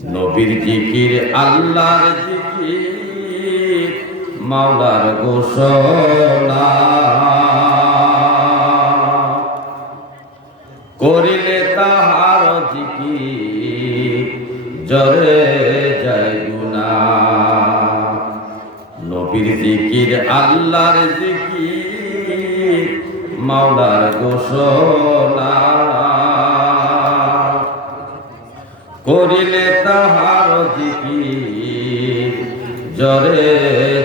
নবীর জিকির আল্লাহর জিকির মাওলার ঘোষণা করিলে তাহার জিকির জরে যায় গুনাহ। নবীর জিকির আল্লাহর জিকির মাওলার ঘোষণা করিলে তাহার জিকির জরে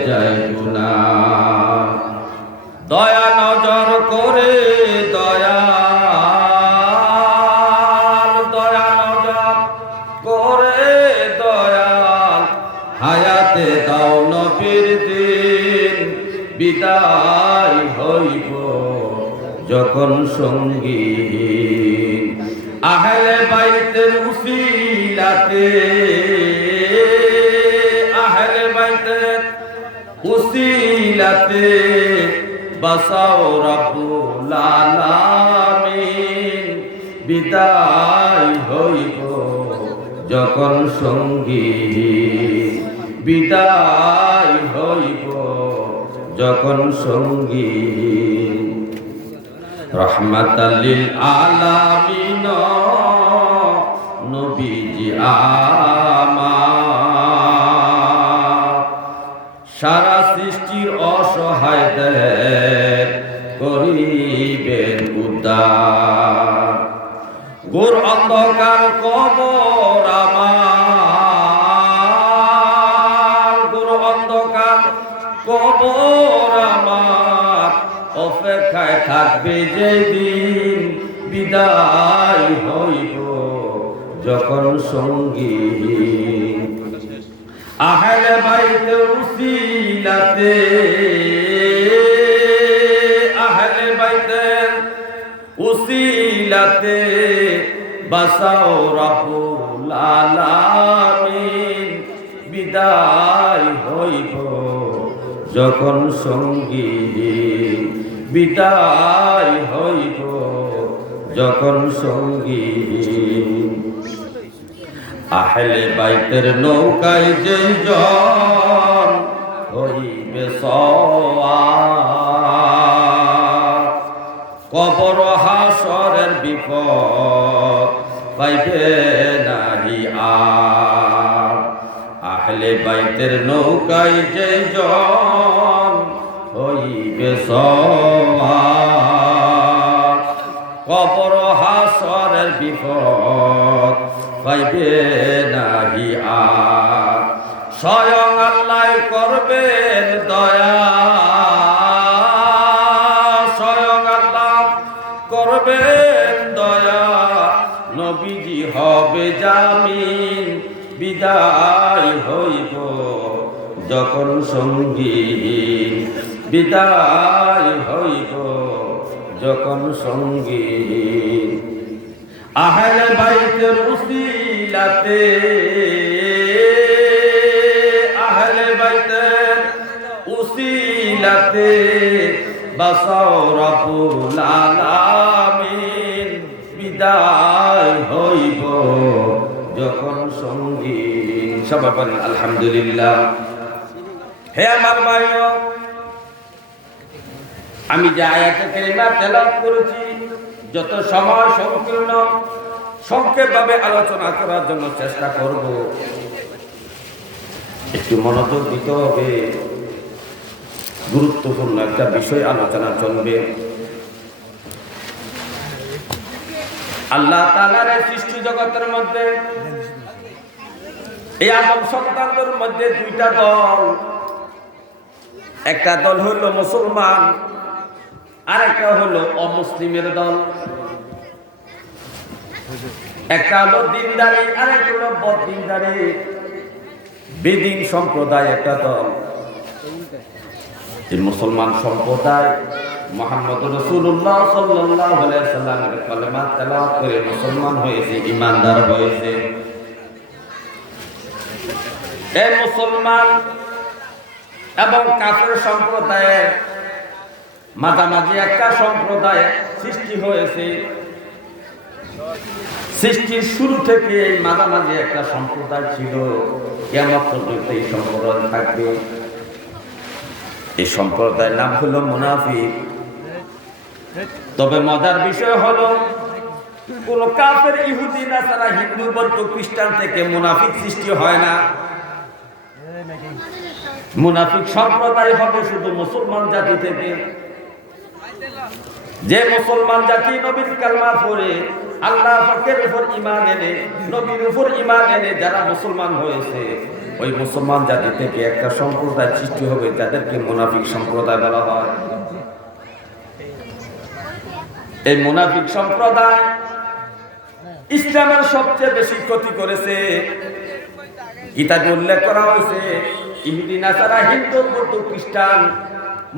যায় গুনাহ। দয়া নজর করে দয়াল, দয়া নজর করে দয়াল, হায়াতে দাও নবীর দিন বিদায় হইব যখন সঙ্গী। আহলে বাইতের উসিলাতে, আহলে বাইতের উসিলাতে বাসাও রাব্বুল আলামিন বিদায় হইব যখন সঙ্গী। বিদায় হইব যখন সঙ্গী। রহমাতাল লিল আলামিন নবীজি আমার, সারা সৃষ্টির অসহায়দের করিবেন উদ্ধার। ঘোর অন্ধকার কবর আমার, ঘোর অন্ধকার কবর আমার, অপেক্ষায় থাকবে যেদিন বিদায় হইব যখন সঙ্গী। আহলে বাইতের উসিলাতে, আহলে বাইতের উসিলাতে বাসাও রাব্বুল আলামিন বিদায় হইব যখন সঙ্গী। বিদায় হইব যখন সঙ্গী। আহলে বাইতের নৌকায় যেজন হইবে সওয়ার, কবর হাসরের বিপদ পাইবে নাহি আর। আহলে বাইতের নৌকায় যেজন হইবে সওয়ার, কবর হাসরের বিপদ পাইবে নাহি আর। স্বয়ং আল্লাহ করবেন দয়া, স্বয়ং আল্লাহ করবেন দয়া, নবীজি হবে জামিন বিদায় হইব যখন সঙ্গী। বিদায় হইব যখন সঙ্গী। আহলে বাইতের উসিলাতে, আহলে বাইতের উসিলাতে বাসাও রাব্বুল আলামিন বিদায় হইব যখন সঙ্গী। সবাই বলেন আলহামদুলিল্লাহ। হে আমার ভাইও, আমি যে আয়াতে কারিমা তেলাওয়াত করেছি যত সময় সংকীর্ণ সংক্ষেপভাবে আলোচনা করার জন্য চেষ্টা করব। একটু মনোযোগ দিতে হবে, গুরুত্বপূর্ণ একটা বিষয় আলোচনা চলবে। আল্লাহ তাআলার সৃষ্টি জগতের মধ্যে এই আদম সন্তানদের মধ্যে দুইটা দল। একটা দল হলো মুসলমান, আর একটা হলো অমুসলিমের দল। একটা হলো দিনদারি, আর একটা হলো বদদিনদারি, বেদিন সম্প্রদায় একটা দল। এই মুসলমান সম্প্রদায় মুহাম্মদ রাসূলুল্লাহ সাল্লাল্লাহু আলাইহি ওয়াসাল্লামের কালেমা তেলাওয়াত করে মুসলমান হয়েছে, ঈমানদার হয়েছে। এই মুসলমান এবং কাফের সম্প্রদায়ের মাঝামাঝি একটা সম্প্রদায় সৃষ্টি হয়েছে। সৃষ্টির শুরু থেকে এই মাঝামাঝি একটা সম্প্রদায় ছিল, কিয়ামত পর্যন্ত এই সম্প্রদায় থাকবে। এই সম্প্রদায়ের নাম হলো মুনাফিক। তবে মজার বিষয় হলো কোন কাফের, ইহুদি, নাসারা, হিন্দু, বৌদ্ধ, খ্রিস্টান থেকে মুনাফিক সৃষ্টি হয় না। মুনাফিক সম্প্রদায় হবে শুধু মুসলমান জাতি থেকে। যে মুসলমান জাতি নবীর কালমা পড়ে আল্লাহ পাকের উপর ঈমান এনে, নবীর উপর ঈমান এনে যারা মুসলমান হয়েছে, ওই মুসলমান জাতি থেকে একটা সম্প্রদায় সৃষ্টি হবে যাদেরকে মুনাফিক সম্প্রদায় বলা হয়। এই মুনাফিক সম্প্রদায় ইসলামের সবচেয়ে বেশি ক্ষতি করেছে। কিতাবে উল্লেখ করা হয়েছে ইহুদি, নাসারা, হিন্দু, বৌদ্ধ, খ্রিস্টান,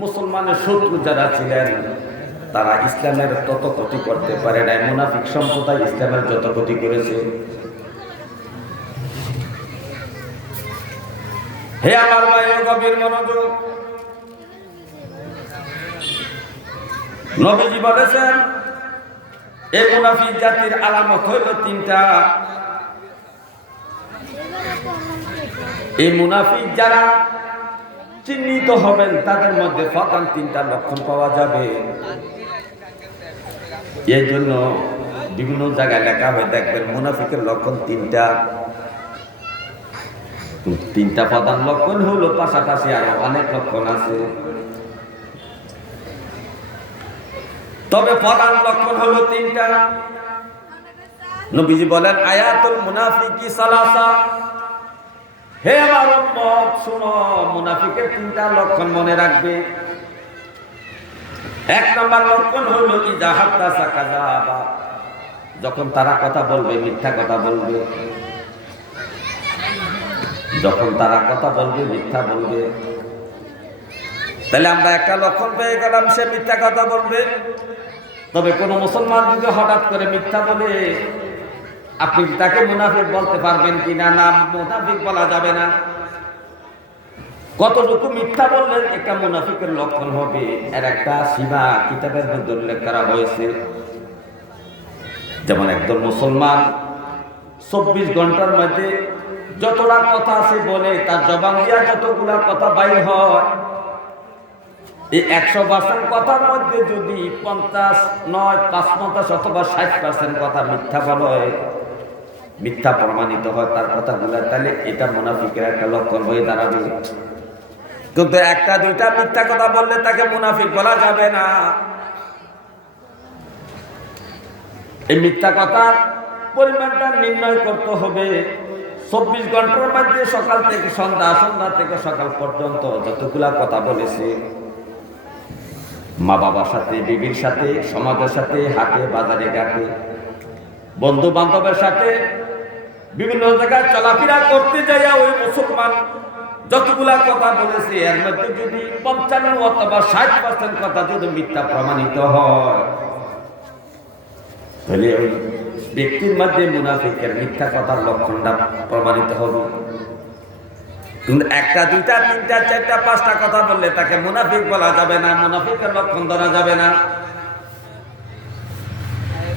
মুসলমানের শত্রু যারা ছিলেন তারা ইসলামের তত ক্ষতি করতে পারে নাই, মুনাফিক সম্প্রদায় ইসলামের যত ক্ষতি করেছে। হে আমার ভাই, গভীর মনোযোগ। নবীজি বলেছেন এই মুনাফিক জাতির আলামত হইল তিনটা। এই মুনাফিক যারা চিহ্নিত হবেন তাদের মধ্যে প্রধান তিনটা লক্ষণ পাওয়া যাবে। এই জন্য বিভিন্ন জায়গায় লেখা হয়, দেখবেন মুনাফিকের লক্ষণ তিনটা। তিনটা প্রধান লক্ষণ হলো, পাশাপাশি আরো অনেক লক্ষণ আছে, তবে প্রধান লক্ষণ হলো তিনটা। নবীজি বলেন আয়াতুল মুনাফিকি সালাসা। হে আমার উম্মত শুনো, মুনাফিকের তিনটা লক্ষণ মনে রাখবে। এক নম্বর লক্ষণ হলো ইযা হাদাসা কাযাবা, যখন তারা কথা বলবে মিথ্যা কথা বলবে। যখন তারা কথা বলবে মিথ্যা বলবে। তাহলে আমরা একটা লক্ষণ পেয়ে গেলাম, সে মিথ্যা কথা বলবে। তবে কোন মুসলমান যদি হঠাৎ করে মিথ্যা বলে, আপনি তাকে মুনাফিক বলতে পারবেন কিনা? না, মুনাফিক বলা যাবে না। কতটুকু মিথ্যা বললেন একটা মুনাফিকের লক্ষণ হবে, এর একটা সীমা কিতাবের মধ্যে উল্লেখ করা হয়েছে। যেমন একজন মুসলমান 24 ঘন্টার মধ্যে যতটা কথা সে বলে, তার জবান দিয়া যতগুলা কথা বাইর হয়, এই 100% কথার মধ্যে যদি 50 নয় 55 অথবা 60% কথা মিথ্যা বলে, মিথ্যা প্রমাণিত হয় তার কথাগুলা, তাহলে এটা মুনাফিকের একটা লক্ষণ হয়ে দাঁড়াবে। কিন্তু একটা দুইটা মিথ্যা কথা বললে তাকে মুনাফিক বলা যাবে না। এই মিথ্যা কথার পরিমাণটা নির্ণয় করতে হবে। 24 ঘন্টার মধ্যে সকাল থেকে সন্ধ্যা, সন্ধ্যা থেকে সকাল পর্যন্ত যতগুলা কথা বলেছে, মা বাবার সাথে, বিবির সাথে, সমাজের সাথে, হাটে বাজারে ঘাটে, বন্ধু বান্ধবের সাথে বিভিন্ন জায়গায় চলাফেরা করতে যাইয়া ওই মুসলমান যতগুলা কথা বলেছে, এর মধ্যে যদি 55 অথবা 60% কথা যদি মিথ্যা প্রমাণিত হয়, তাহলে ওই ব্যক্তির মধ্যে মুনাফিকের মিথ্যা কথার লক্ষণটা প্রমাণিত হবে। কিন্তু একটা দুইটা তিনটা চারটা পাঁচটা কথা বললে তাকে মুনাফিক বলা যাবে না, মুনাফিকের লক্ষণ ধরা যাবে না।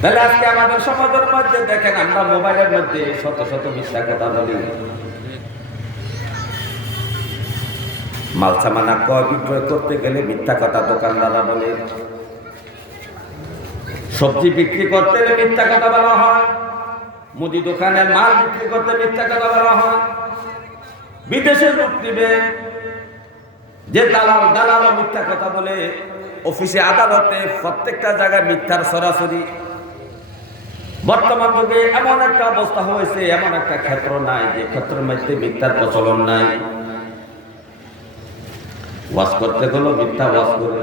তাহলে আজকে আমাদের সমাজের মধ্যে দেখেন, আমরা মোবাইলের মধ্যে শত শত মিথ্যা কথা বলি। মাল সামানা ক্রয় বিক্রয় করতে গেলে মিথ্যা কথা দোকানদাররা বলে, সবজি বিক্রি করতে গেলে মিথ্যা কথা বলা হয়, মুদি দোকানে মাল বিক্রি করতে মিথ্যা কথা বলা হয়। বিদেশে লোক নিবে যে দালাল, দালালও মিথ্যা কথা বলে। অফিসে, আদালতে, প্রত্যেকটা জায়গায় মিথ্যার সরাসরি। বর্তমান যুগে এমন একটা অবস্থা হয়েছে, এমন একটা ক্ষেত্র নাই যে ক্ষেত্রের মধ্যে মিথ্যার প্রচলন নাই। ওয়াজ করতে গেল মিথ্যা ওয়াজ করে,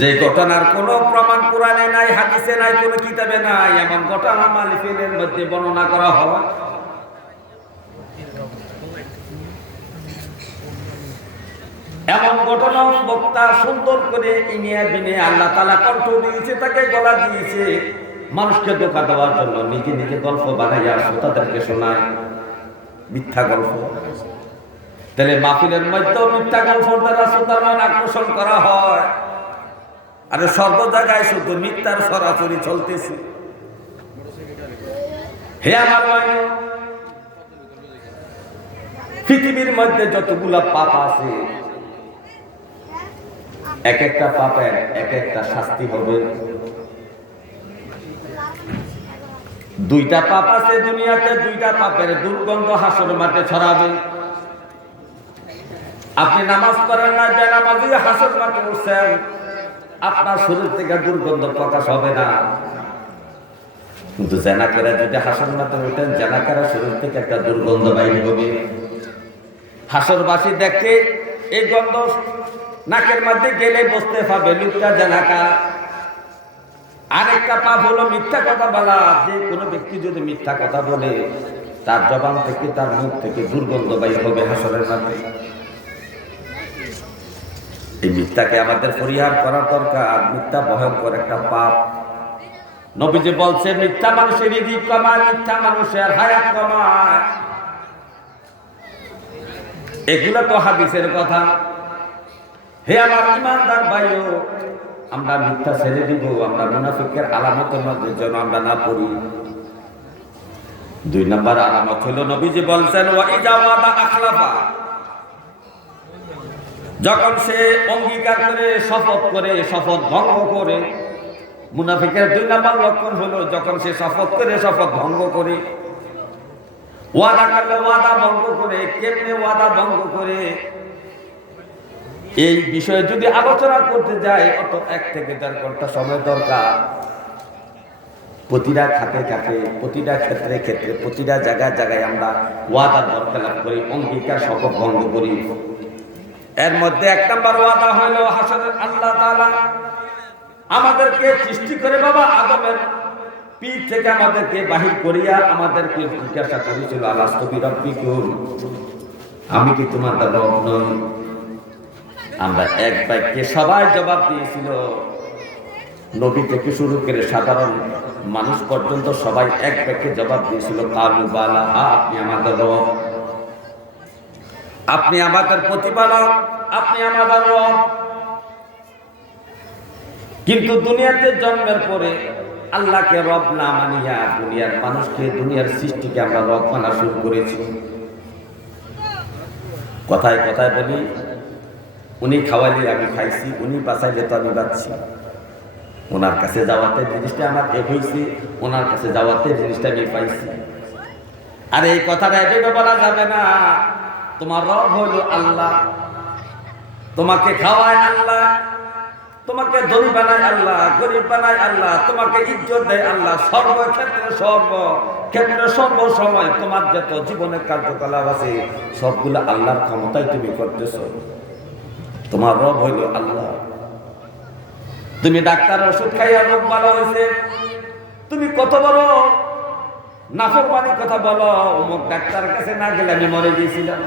যে ঘটনার কোনো প্রমাণ কোরআনে নাই, হাদিসে নাই, কোনো কিতাবে নাই, এমন ঘটনা মালিকের মধ্যে বর্ণনা করা হয়। এমন ঘটনা বক্তা সুন্দর করে ইনিয়ে বিনে আল্লাহ তাআলা কণ্ঠ দিয়েছে, তাকে গলা দিয়েছে মানুষকে ধোঁকা দেওয়ার জন্য। নিজে নিজে গল্প বানাইয়া শ্রোতাদেরকে শোনায় মিথ্যা গল্প। তাহলে মাহফিলের মধ্যেও মিথ্যা গল্প দ্বারা শ্রোতার মন আকর্ষণ করা হয়। আর সর্ব জায়গায় শুধু মিথ্যার সরাসরি চলতেছে। হে আমার ভাই, পৃথিবীর মধ্যে যতগুলা পাপ আছে এক একটা পাপের এক একটা শাস্তি হবে। দুইটা পাপ আছে দুনিয়াতে, দুইটা পাপের দুর্গন্ধ হাসর মাঠে ছড়াবে। আপনি নামাজ পড়েন না, যে নামাজি হাসর মাঠে উঠছেন, আপনার শরীর থেকে দুর্গন্ধ প্রকাশ হবে না। কিন্তু জেনা করে যদি হাসর মাঠে উঠেন, জেনা করে শরীর থেকে একটা দুর্গন্ধ বাইর হবে। হাসরবাসী দেখে এই গন্ধ নাকের মধ্যে গেলে বুঝতে পারবে লোকটা জেনাকার। আরেকটা পাপ হলো মিথ্যা কথা বলা। যে কোনো ব্যক্তি যদি মিথ্যা কথা বলে, তার জবান থেকে, তার মুখ থেকে দুর্গন্ধ বাইর হবে হাসরের মাঠে। এই মিথ্যাকে আমাদের পরিহার করা দরকার। মিথ্যা ভয়ঙ্কর একটা পাপ। নবীজি বলছে, মিথ্যা মানুষের রিজিক কমায়, মিথ্যা মানুষের হায়াত কমায়। এগুলো তো হাদিসের কথা। হে আমার ইমানদার ভাইও, আমরা মিথ্যা ছেড়ে দিব। আমরা মুনাফিকের আলামতের মধ্যে যেন আমরা না পড়ি। 2 নম্বর আলামত হলো, নবীজি বলছেন, ওয়াইজা ওয়াদা আখলাফা। যখন সে অঙ্গীকার করে, শপথ করে, শপথ ভঙ্গ করে। মুনাফিকের 2 নম্বর লক্ষণ হলো, যখন সে শপথ করে, শপথ ভঙ্গ করে। ওয়াদা করলে ওয়াদা ভঙ্গ করে। কেমনে ওয়াদা ভঙ্গ করে, এই বিষয়ে যদি আলোচনা করতে যাই, অত 1 থেকে 1.5 ঘন্টা সময় দরকার। প্রতিটা খাতে খাতে, প্রতিটা ক্ষেত্রে ক্ষেত্রে, প্রতিটা জায়গায় জায়গায় আমরা ওয়াদার বরখেলাপ করি, অঙ্গীকার শপথ ভঙ্গ করি। এর মধ্যে 1 নম্বর ওয়াদা হইল, হাসরের আল্লাহ তাআলা আমাদেরকে সৃষ্টি করে বাবা আদমের পিঠ থেকে আমাদেরকে বাহির করিয়া আমাদেরকে জিজ্ঞাসা করেছিল, আলাস্তু বিরাব্বিকুম, আমি কি তোমাদের রব নই? আমরা এক বাক্যে সবাই জবাব দিয়েছিল। নবী থেকে শুরু করে সাধারণ মানুষ পর্যন্ত সবাই এক বাক্যে জবাব দিয়েছিল, কালু বালা, আপনি আমাদের রব, আপনি আমাদের প্রতিপালক, আপনি আমাদের রব। কিন্তু দুনিয়াতে জন্মের পরে আল্লাহকে রব না মানিয়া দুনিয়ার মানুষকে, দুনিয়ার সৃষ্টিকে আমরা রব মানা শুরু করেছি। কথায় কথায় বলি, উনি খাওয়াইলে আমি খাইছি, উনি বাঁচাইলে তো আমি বাঁচছি। ওনার কাছে যাওয়াতে জিনিসটা আমার এক হয়েছে, ওনার কাছে যাওয়াতে জিনিসটা আমি পাইছি। আর এই কথাটা এভাবে বলা যাবে না। তোমার রব হইল আল্লাহ, তোমাকে খাওয়ায় আল্লাহ, তোমাকে ধনী বানায় আল্লাহ, গরিব বানায় আল্লাহ, তোমাকে ইজ্জত দেয় আল্লাহ। সর্বক্ষেত্রে, সর্বক্ষেত্রে, সর্বসময় তোমার যত জীবনের কার্যকলাপ আছে সবগুলো আল্লাহর ক্ষমতায় তুমি করতেছ। তোমার রব হইল আল্লাহ। তুমি ডাক্তার ওষুধ খাইয়া রোগ ভালো হয়েছে, তুমি কত বড় নাফরমানির কথা বলো, অমুক ডাক্তার কাছে না গেলে আমি মরে গিয়েছিলাম।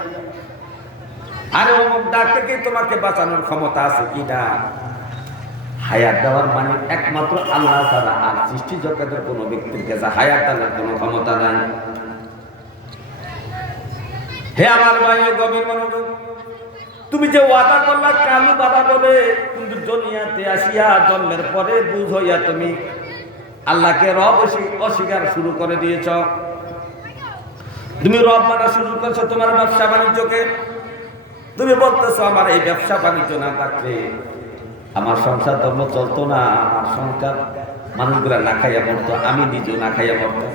আরে অমুক ডাক্তারকে তোমাকে বাঁচানোর ক্ষমতা আছে কিনা? হায়াত দেওয়ার মানে একমাত্র আল্লাহ ছাড়া আর সৃষ্টি জগতের কোন ব্যক্তির কাছে হায়াত দেওয়ার কোন ক্ষমতা নাই। হে আমার ভাই, গভীর মনোযোগ। তুমি যে ওয়াদা করলা কালু বাবা বলে, কিন্তু দুনিয়াতে আসিয়া জন্মের পরে বুঝ হইয়া তুমি আল্লাহকে রব অস্বীকার শুরু করে দিয়েছ। তুমি রব মানা শুরু করছো তোমার ব্যবসা বাণিজ্যকে। তুমি বলতেছো, আমার এই ব্যবসা বাণিজ্য না থাকলে আমার সংসার ধর্ম চলতো না, আমার সংসার মানুষগুলা না খাইয়া মরতো, আমি নিজেও না খাইয়া মরতো।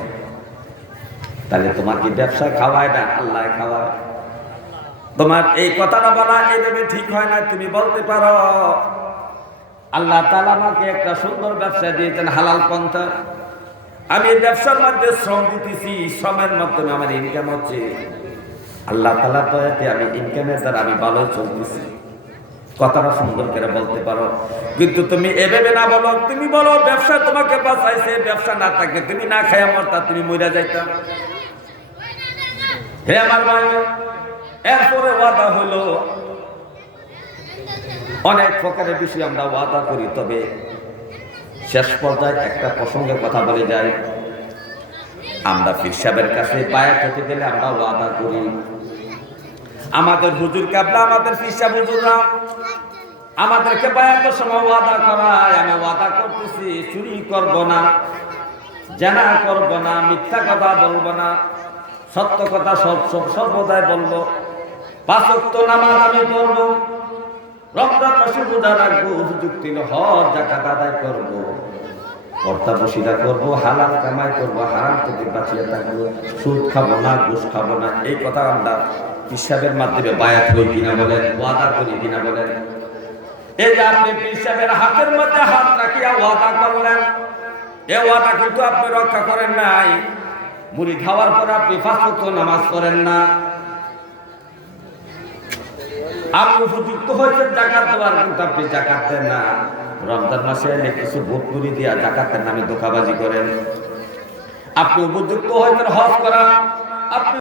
তাহলে তোমার কি ব্যবসা খাওয়ায় না আল্লাহ খাওয়ায়? তোমার এই কথাটা বলা এইভাবে ঠিক হয় না। তুমি বলতে পারো, আল্লাহ তাআলা আমাকে একটা সুন্দর ব্যবসা দিয়েছেন, হালাল পন্থা। আমি এই ব্যবসার মধ্যে শ্রম দিতেছি, শ্রমের মাধ্যমে আমার ইনকাম হচ্ছে। আল্লাহ তাআলা দয়াতে আমি ইনকামের দ্বারা আমি ভালো চলতেছি। কথাটা সুন্দর করে বলতে পারো, কিন্তু তুমি এভাবে না বলো। তুমি বলো ব্যবসা তোমাকে বাঁচাইছে, ব্যবসা না থাকলে তুমি না খাইয়া মরতা, তুমি মইরা যাইতা। হে আমার ভাই, এরপরে ওয়াদা হলো অনেক প্রকারের বিষয় আমরা ওয়াদা করি, তবে শেষ পর্যায়ে একটা প্রসঙ্গে কথা বলে যাই। আমরা পীর সাহেবের কাছে বায়াত হতে গেলে আমরা ওয়াদা করি। আমাদের হুজুর কাবলা, আমাদের পীর সাহেব হুজুররা আমাদেরকে বায়াতের সময় ওয়াদা করায়, আমি ওয়াদা করতেছি চুরি করব না, জেনা করব না, মিথ্যা কথা বলবো না, সত্য কথা সর্বদাই বলবো, 5 ওয়াক্ত নামাজ আমি পড়ব, রমজান মাসে রোজা রাখবো, উপযুক্ত হজ যাকাত আদায় করব, পর্দা বসিরা করব, হালাল কামাই করব, হারাম থেকে বাঁচিয়ে থাকবো, সুদ খাবো না, ঘুষ খাবো না। এই কথা আমরা হিসাবের মাধ্যমে বায়াত হই কিনা বলেন, ওয়াদা করি কিনা বলেন? এই যে আপনি হিসাবের হাতের মধ্যে হাত রাখিয়া ওয়াদা করলেন, এই ওয়াদা কিন্তু আপনি রক্ষা করেন নাই। মুড়ি খাওয়ার পর আপনি 5 ওয়াক্ত নামাজ পড়েন না। আপনি উপযুক্ত হয়েছেন জাকাত দেওয়ার, কিন্তু আপনি জাকাত দেন না। রমজান মাসে এনে কিছু ভোট মুড়ি দিয়া জাকাতের নামে ধোঁকাবাজি করেন। আপনি উপযুক্ত হয়েছেন হজ করা, আপনি